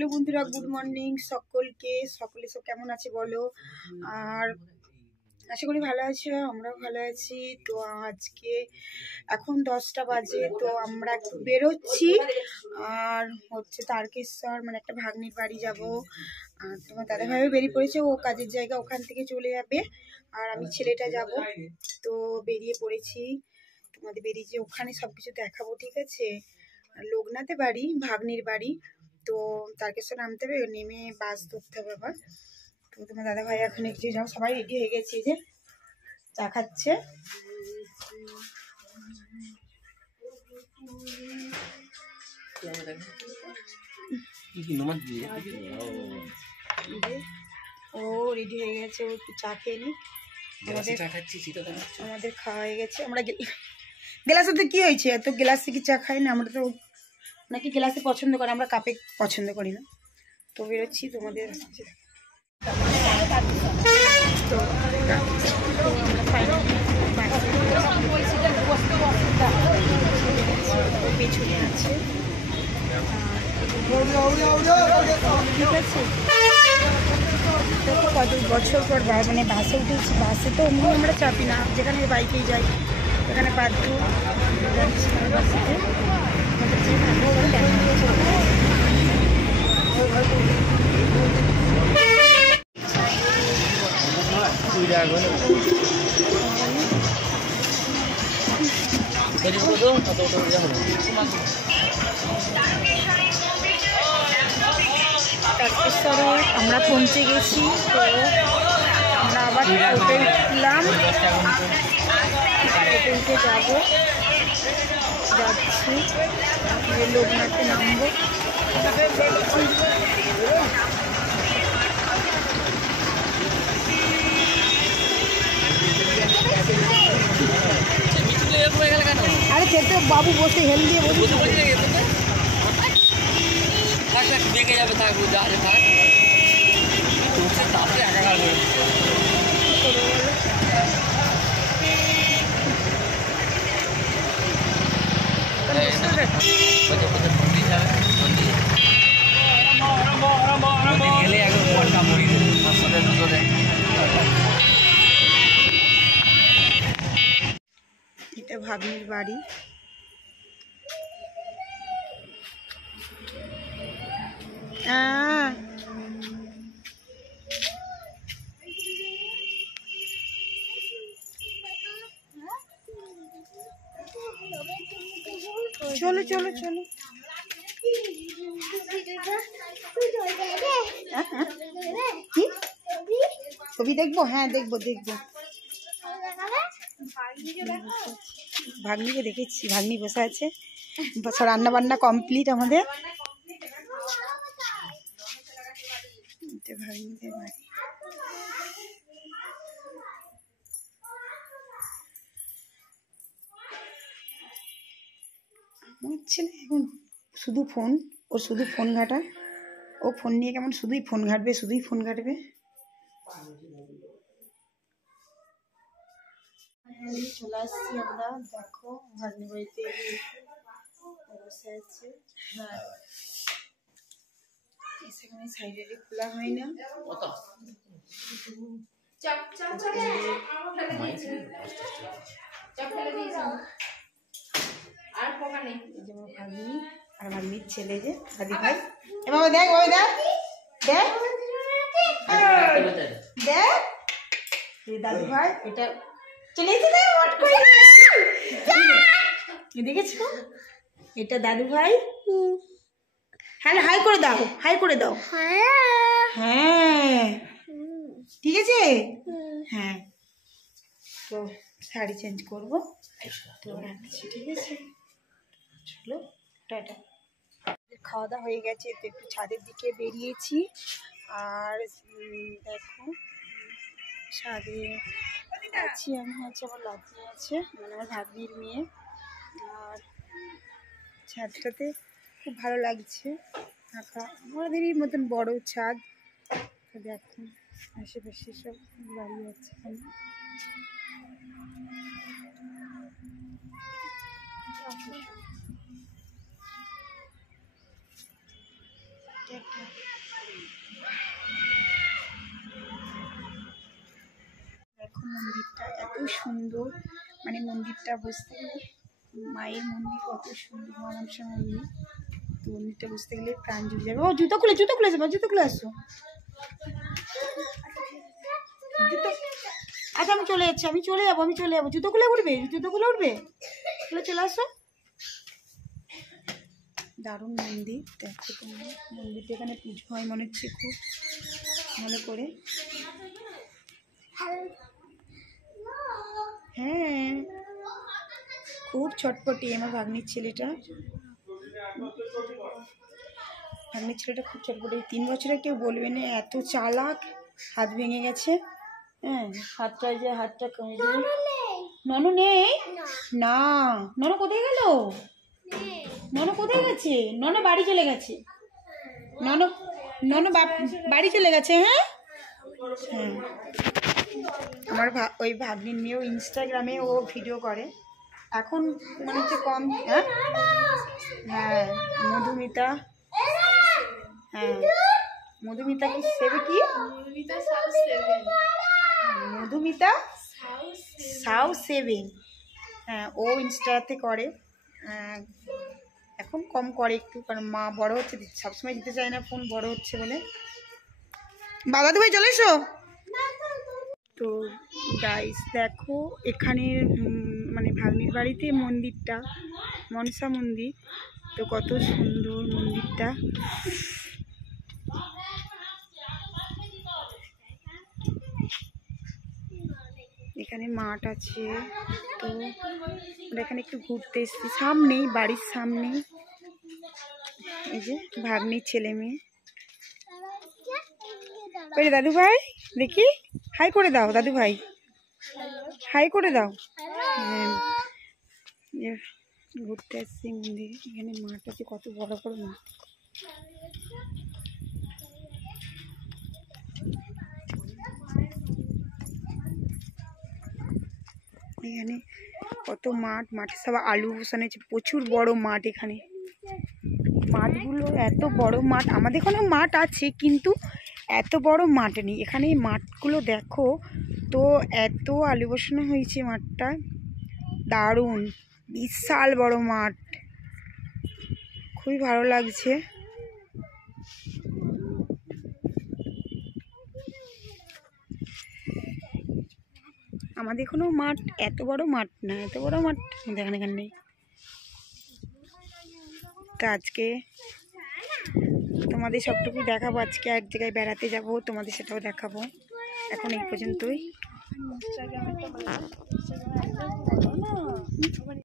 Hello বন্ধুরা, good morning সকলকে। সকলে সব কেমন আছে বলো, আর আশা করি ভালো আছো, আমরাও ভালো আছি। তো আজকে এখন 10টা বাজে, তো আমরা একটু বেরোচ্ছি আর হচ্ছে তারকেশ্বর, মানে একটা ভাগ্নির বাড়ি যাব। আর তোমার দাদাভাইও বেরিয়ে পড়েছে, ও কাজের জায়গা ওখান থেকে চলে যাবে, আর আমি ছেলেটা যাব। তো বেরিয়ে পড়েছি, তোমাদের বেরিয়ে ওখানে সবকিছু দেখাবো, ঠিক আছে। লোকনাথে বাড়ি, ভাগ্নির বাড়ি। তো তারকেশ্বর নামতে হবে, নেমে বাস ধরতে হবে আবার। তো তোমার দাদা ভাই এখন একটু যাও, সবাই রেডি হয়ে গেছে, যে চা খাচ্ছে। ও রেডি হয়ে গেছে, ও একটু চা খেয়ে নি। আমাদের খাওয়া হয়ে গেছে, আমরা গ্লাসে তো কি হয়েছে, এত গ্লাসে কি চা খাই না আমরা, তো নাকি গ্লাসে পছন্দ করে, আমরা কাপে পছন্দ করি না। তো বেরোচ্ছি তোমাদের পেছনে আছে, ঠিক আছে। কত বছর পর মানে বাসে উঠেছি, বাসে তো এমনি আমরা চাপি না, যেখানে বাইকেই যাই সেখানে বাধ্য যাচ্ছি বাসে। তারকেশ্বরে আমরা পৌঁছে গেছি, তো আমরা আবার টোটো উঠলাম, টোটো উঠে যাচ্ছি লোকনাথে নামবো। আরে খেতে বাবু বসে হেল দিয়ে বসে দেখে যাবে, থাকবো যা থাক তাতে একা এটা ভাগ্নির বাড়ি। চলো চলো চলো, কি ছবি দেখবো? হ্যাঁ দেখবো দেখবো। ভাগ্নিকে দেখেছি, ভাগ্নি বসে আছে, রান্না বান্না কমপ্লিট আমাদের। ভাগ্নিদের বাড়ি হচ্ছে না এখন, শুধু ফোন, ও শুধু ফোন ঘাটা, ও ফোন নিয়ে কেমন শুধুই ফোন ঘাটবে, শুধুই ফোন ঘাটবে। চলে আসছি আমরা, দেখো ভাগ্নি বাড়িতে বসে আছে। হ্যাঁ সেখানে সাইডে খোলা হয় না, আর ভাগ্নির ছেলে যে দাদি ভাই, এবার দেখ ওই দেখ দেখ দেখ দাদু ভাই, এটা চলে এসেছে দেখেছো, এটা দাদু ভাই। হ্যালো হাই করে দাও, হাই করে দাও। হ্যাঁ ঠিক আছে, হ্যাঁ। তো শাড়ি চেঞ্জ করবো, তো রাখছি, ঠিক আছে। চলো টাটা। খাওয়া দাওয়া হয়ে গেছে, তো একটু ছাদের দিকে বেরিয়েছি। আর দেখো ছাদে আছি আমি, হচ্ছে আমার লাতি আছে, মানে আমার ভাগ্নির মেয়ে। আর ছাদটাতে খুব ভালো লাগছে, ফাঁকা আমাদেরই মতন বড় ছাদ। তো দেখো আশেপাশে সব বাড়ি আছে এখানে। দেখো মন্দিরটা এত সুন্দর, মানে মন্দিরটা বুঝতে গেলে মায়ের মন্দির কত সুন্দর, মা মনসা মন্দির। তো মন্দিরটা বুঝতে গেলে প্রাণ জুড়ে যাবে। ও জুতো খুলে যাবে, জুতো খুলে আসো। জুতো, আচ্ছা আমি চলে যাচ্ছি, আমি চলে যাবো। জুতো খুলে উঠবে, চলে আসো। দারুণ মন্দির, দেখো তোমরা মন্দিরটা এখানে পুজো হয় মনে হচ্ছে খুব ভালো করে। হ্যাঁ খুব ছটপটি আমার ভাগ্নির ছেলেটা খুব ছটপটি। 3 বছরে কেউ বলবে না এত চালাক। হাত ভেঙে গেছে, হ্যাঁ হাতটা কমজোর। ননু নেই না, ননু কোথায় গেল? ননু বাড়ি চলে গেছে। ননু বাড়ি চলে গেছে। হ্যাঁ হ্যাঁ, আমার ওই ভাগ্নির মেয়েও ইনস্টাগ্রামে ও ভিডিও করে এখন, মনে হচ্ছে কম। হ্যাঁ হ্যাঁ মধুমিতা, হ্যাঁ মধুমিতা কি সেবে কি মধুমিতা সাউ 7। হ্যাঁ ও ইনস্টাতে করে, এখন কম করে একটু, কারণ মা বড় হচ্ছে, সবসময় দিতে চায় না ফোন, বড় হচ্ছে বলে। দাদু ভাই চলে এসো। তো গাইস দেখো এখানে মানে ভাগ্নির বাড়িতে মন্দিরটা মনসা মন্দির, তো কত সুন্দর মন্দিরটা। এখানে মাঠ আছে, তো আমরা এখানে একটু ঘুরতে এসেছি, সামনেই বাড়ির সামনেই। এই যে ভাগ্নির ছেলে মেয়ে। ওই দাদু ভাই দেখি হাই করে দাও, দাদু ভাই হাই করে দাও। হ্যাঁ ঘুরতে আসছি মন্দিরে, এখানে মাঠ আছে, কত বড় বড় মাঠ। এখানে কত মাঠে সব আলু বসানো, প্রচুর বড় মাঠ। এখানে মাঠগুলো এত বড় মাঠ, আমাদের এখানেও মাঠ আছে কিন্তু এত বড় মাঠ নেই। এখানে এই মাঠগুলো দেখো, তো এত আলু বসানো হয়েছে মাঠটা, দারুণ বিশাল বড় মাঠ, খুবই ভালো লাগছে। আমাদের এখানেও মাঠ, এত বড় মাঠ না, এত বড় মাঠ এখানে নেই। তো আজকে তোমাদের সবটুকু দেখাবো, আজকে এক জায়গায় বেড়াতে যাব, তোমাদের সেটাও দেখাবো। এখন এই পর্যন্তই।